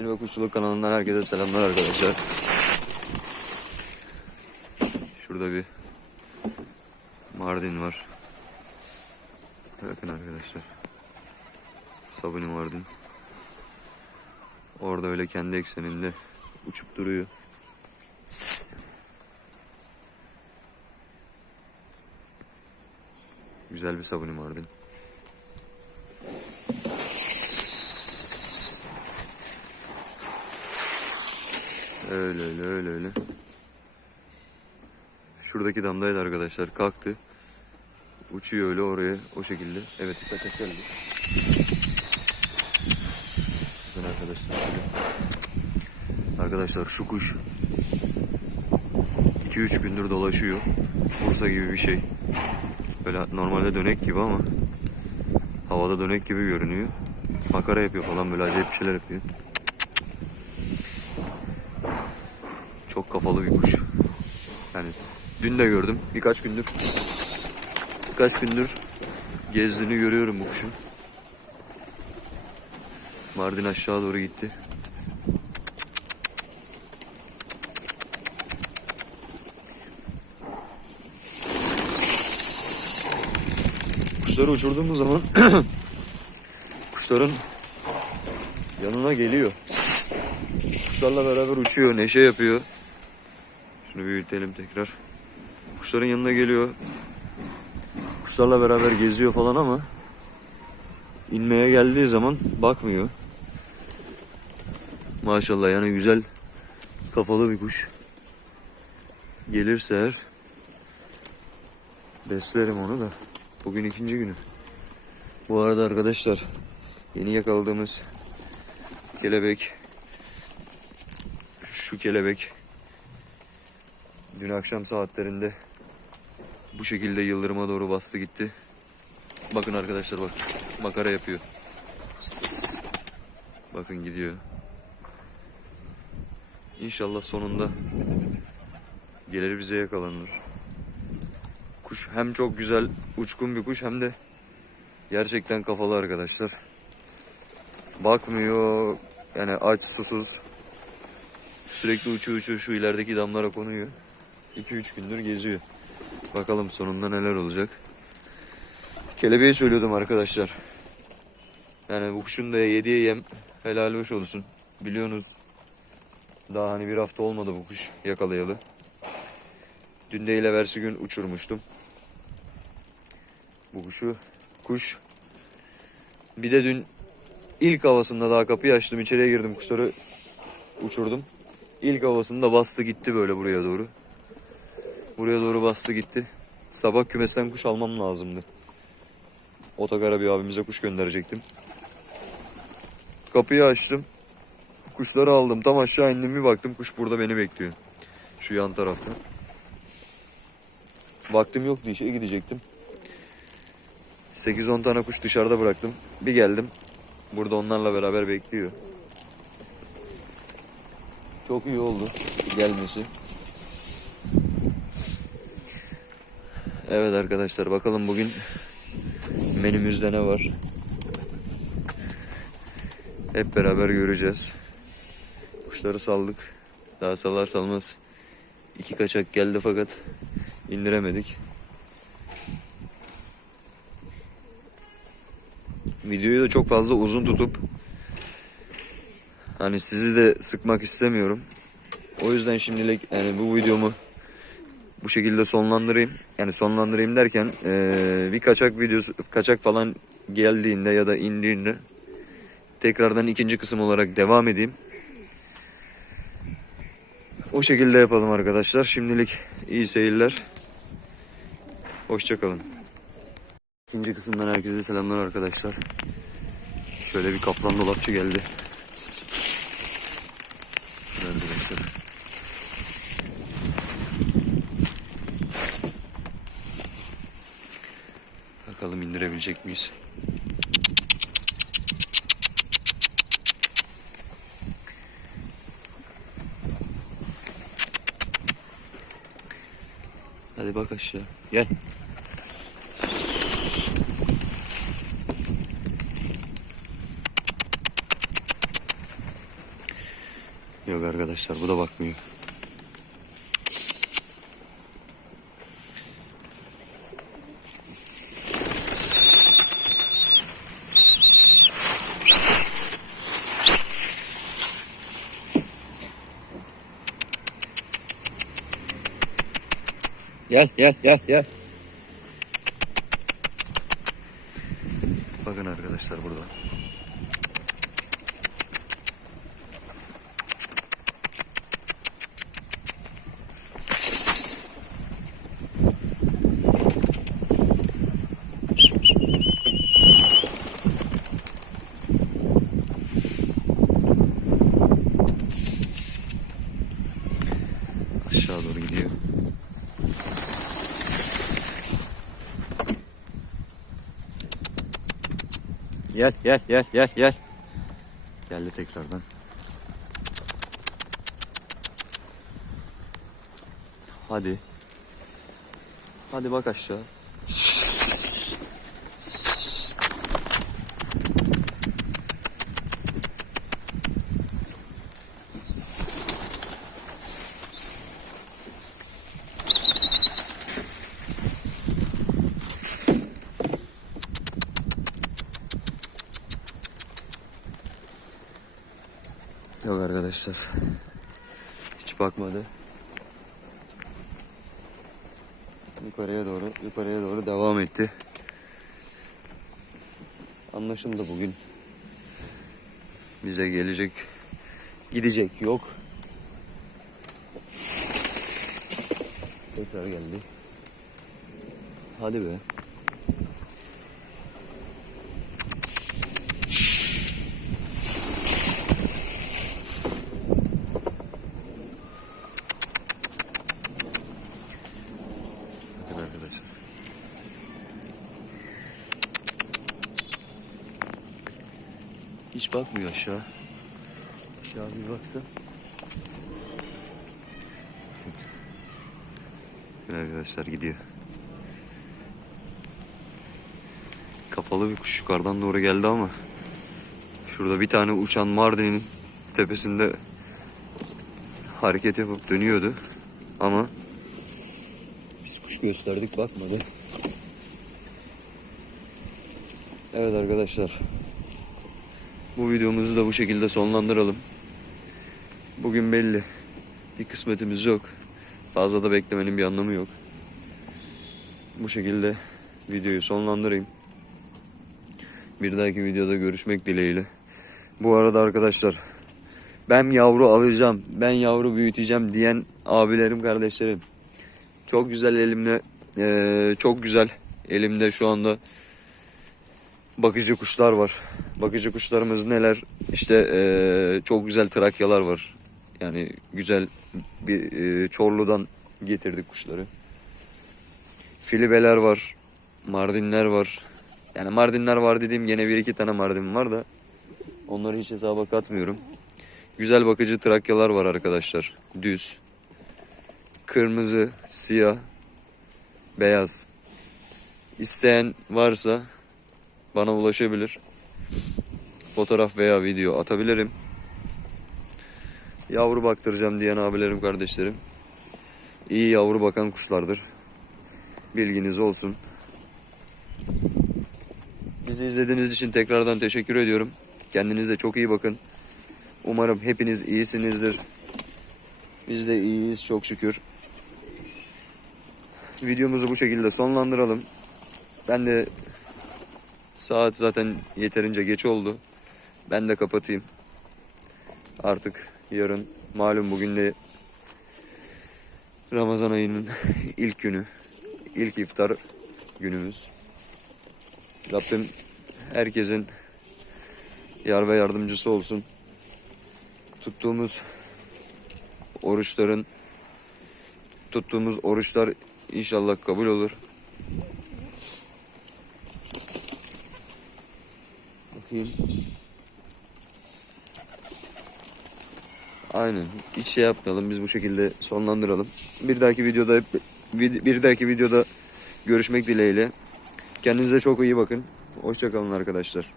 Benim Kuşçuluk kanalından herkese selamlar arkadaşlar. Şurada bir Mardin var. Bakın arkadaşlar. Sabuni Mardin. Orada öyle kendi ekseninde uçup duruyor. Güzel bir Sabuni Mardin. Öyle öyle öyle öyle. Şuradaki damdaydı arkadaşlar. Kalktı. Uçuyor öyle oraya o şekilde. Evet kaçak geldi. Bakın arkadaşlar. Arkadaşlar şu kuş 2-3 gündür dolaşıyor. Bursa gibi bir şey. Böyle normalde dönek gibi ama havada dönek gibi görünüyor. Makara yapıyor falan böyle acayip bir şeyler yapıyor. Çok kafalı bir kuş. Yani dün de gördüm. Birkaç gündür birkaç gündür gezdiğini görüyorum bu kuşun. Mardin aşağı doğru gitti. Kuşları uçurduğumuz zaman kuşların yanına geliyor. Kuşlarla beraber uçuyor, neşe yapıyor. Şunu büyütelim tekrar. Kuşların yanına geliyor. Kuşlarla beraber geziyor falan ama inmeye geldiği zaman bakmıyor. Maşallah yani güzel kafalı bir kuş. Gelirse eğer beslerim onu da. Bugün ikinci günü. Bu arada arkadaşlar yeni yakaladığımız kelebek şu kelebek dün akşam saatlerinde bu şekilde yıldırıma doğru bastı gitti. Bakın arkadaşlar bak makara yapıyor. Bakın gidiyor. İnşallah sonunda gelir bize yakalanır. Kuş hem çok güzel uçkun bir kuş hem de gerçekten kafalı arkadaşlar. Bakmıyor yani aç susuz Sürekli uçuyor uçuyor şu ilerideki damlara konuyor. 2-3 gündür geziyor. Bakalım sonunda neler olacak. Kelebeğe söylüyordum arkadaşlar. Yani bu kuşun da yediği yem helal hoş olsun. Biliyorsunuz daha hani bir hafta olmadı bu kuş yakalayalı. Dün değil evvelsi gün uçurmuştum. Bu kuşu kuş bir de dün ilk havasında daha kapıyı açtım içeriye girdim kuşları uçurdum. İlk havasında bastı gitti böyle buraya doğru. Buraya doğru bastı gitti. Sabah kümesten kuş almam lazımdı. Otogara bir abimize kuş gönderecektim. Kapıyı açtım. Kuşları aldım. Tam aşağı indim bir baktım kuş burada beni bekliyor. Şu yan tarafta. Vaktim yoktu işe gidecektim. 8-10 tane kuş dışarıda bıraktım. Bir geldim. Burada onlarla beraber bekliyor. Çok iyi oldu gelmesi. Evet arkadaşlar bakalım bugün menümüzde ne var. Hep beraber göreceğiz. Kuşları saldık. Daha salar salmaz. iki kaçak geldi fakat indiremedik. Videoyu da çok fazla uzun tutup Hani sizi de sıkmak istemiyorum. O yüzden şimdilik yani bu videomu bu şekilde sonlandırayım. Yani sonlandırayım derken eee, bir kaçak videosu kaçak falan geldiğinde ya da indiğinde tekrardan ikinci kısım olarak devam edeyim. O şekilde yapalım arkadaşlar. Şimdilik iyi seyirler. Hoşçakalın. İkinci kısımdan herkese selamlar arkadaşlar. Şöyle bir kaplan dolapçı geldi. Arkadaşlar. İndirebilecek miyiz? Hadi bak aşağı. Gel. Yok arkadaşlar bu da bakmıyor. Gel gel gel gel. Bakın arkadaşlar burada. Aşağı doğru gidiyor. Gel gel gel gel gel. Geldi tekrardan. Hadi. Hadi bak aşağı. Yok arkadaşlar. Hiç bakmadı. Yukarıya doğru, yukarıya doğru devam etti. Anlaşıldı bugün. Bize gelecek, gidecek yok. Tekrar geldi. Hadi be. Bakın arkadaşlar. Hiç bakmıyor aşağı. Aşağı bir baksa. Arkadaşlar gidiyor. Kapalı bir kuş yukarıdan doğru geldi ama şurada bir tane uçan Mardin'in tepesinde hareket yapıp dönüyordu. Ama biz kuş gösterdik bakmadı. Evet arkadaşlar. Bu videomuzu da bu şekilde sonlandıralım. Bugün belli. Bir kısmetimiz yok. Fazla da beklemenin bir anlamı yok. Bu şekilde videoyu sonlandırayım. Bir dahaki videoda görüşmek dileğiyle. Bu arada arkadaşlar ben yavru alacağım, ben yavru büyüteceğim diyen abilerim, kardeşlerim. Çok güzel elimde, eee, çok güzel elimde şu anda bakıcı kuşlar var. Bakıcı kuşlarımız neler? İşte eee, çok güzel trakyalar var. Yani güzel bir eee, Çorlu'dan getirdik kuşları. Filibeler var. Mardinler var. Yani Mardinler var dediğim gene bir iki tane Mardin var da onları hiç hesaba katmıyorum. Güzel bakıcı trakyalar var arkadaşlar. Düz. Kırmızı, siyah, beyaz. İsteyen varsa bana ulaşabilir. Fotoğraf veya video atabilirim. Yavru baktıracağım diyen abilerim, kardeşlerim. İyi yavru bakan kuşlardır. Bilginiz olsun. Bizi izlediğiniz için tekrardan teşekkür ediyorum. Kendinize çok iyi bakın. Umarım hepiniz iyisinizdir. Biz de iyiyiz çok şükür. Videomuzu bu şekilde sonlandıralım. Ben de saat zaten yeterince geç oldu. Ben de kapatayım. Artık yarın malum bugün de Ramazan ayının ilk günü. ilk iftar günümüz. Rabbim herkesin yar ve yardımcısı olsun. Tuttuğumuz oruçların tuttuğumuz oruçlar inşallah kabul olur. Bakayım. Aynen. Hiç şey yapmayalım. Biz bu şekilde sonlandıralım. Bir dahaki videoda bir dahaki videoda görüşmek dileğiyle. Kendinize çok iyi bakın. Hoşçakalın arkadaşlar.